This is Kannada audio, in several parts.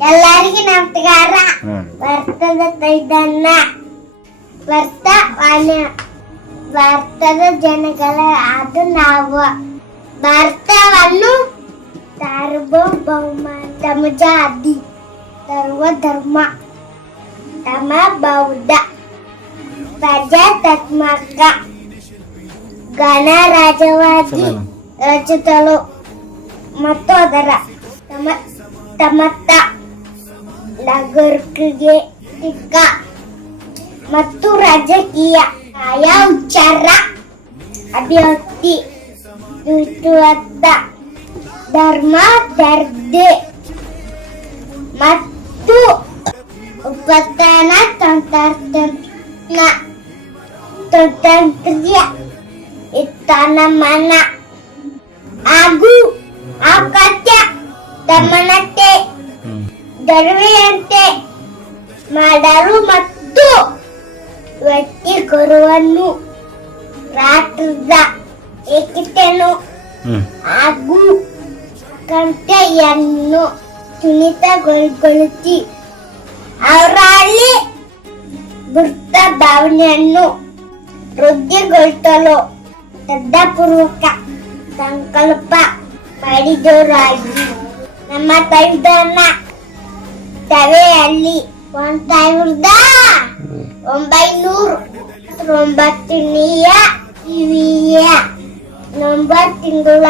ಎಲ್ಲರಿಗೆ ನಮಸ್ಕಾರ. ಭಾರತದ ತೈದನ್ನ ಭಾರತದ ಜನಗಳ ಅದು ನಾವು. ಭಾರತವನ್ನು ಸಾರ್ವಭೌಮ ಜಾತಿ ಸರ್ವಧರ್ಮ ತಮ ಬೌದ್ಧ ಪ್ರಜಾತಾತ್ಮಕ ಗಣರಾಜ್ಯವಾಗಿ ರಚಿಸಲು ಮತ್ತು ಅದರ ಸಮತ ನಾಗರಿಕ ಮತ್ತು ರಾಜಕೀಯ ಉಚ್ಚಾರ ಅಭಿವ್ಯಕ್ತಿ ಧರ್ಮ ಧರ್ದೆ ಮತ್ತು ಉಪಕರಣ ಸ್ವಾತಂತ್ರ್ಯ ಸ್ಥಾನಮಾನ ಹಾಗೂ ಅಗತ್ಯ ಸಮಾನತೆ ಧರ್ಮೀಯತೆ ಮಾಡಲು ಮತ್ತು ವ್ಯಕ್ತಿ ಗೌರವವನ್ನು ರಾಷ್ಟ್ರದ ಏಕತೆಯನ್ನು ಹಾಗೂ ಘನತೆಯನ್ನು ಸುನಿತಗೊಳಿಸಿ ಅವರಲ್ಲಿ ಭಕ್ತ ಭಾವನೆಯನ್ನು ವೃದ್ಧಿಗೊಳಿಸಲು ಶ್ರದ್ಧಾಪೂರ್ವಕ ಸಂಕಲ್ಪ ಮಾಡಿದವರಾಗಿ ನಮ್ಮ ಸಂವಿಧಾನ ಸಭೆಯಲ್ಲಿ 1990ನೇ ನವೆಂಬರ್ ತಿಂಗಳ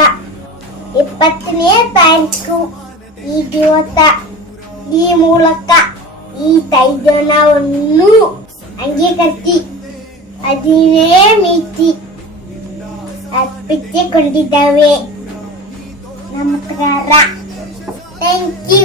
20ನೇ ತಾರೀಕು ಈ ದಿವಸ ಈ ಮೂಲಕ ಈ ಸಂವಿಧಾನವನ್ನು ಅಂಗೀಕರಿಸಿ 15ನೇ ಮಿತಿ ಅರ್ಪಿಸಿಕೊಂಡಿದ್ದೇವೆ. ನಮಸ್ಕಾರ. Thank you.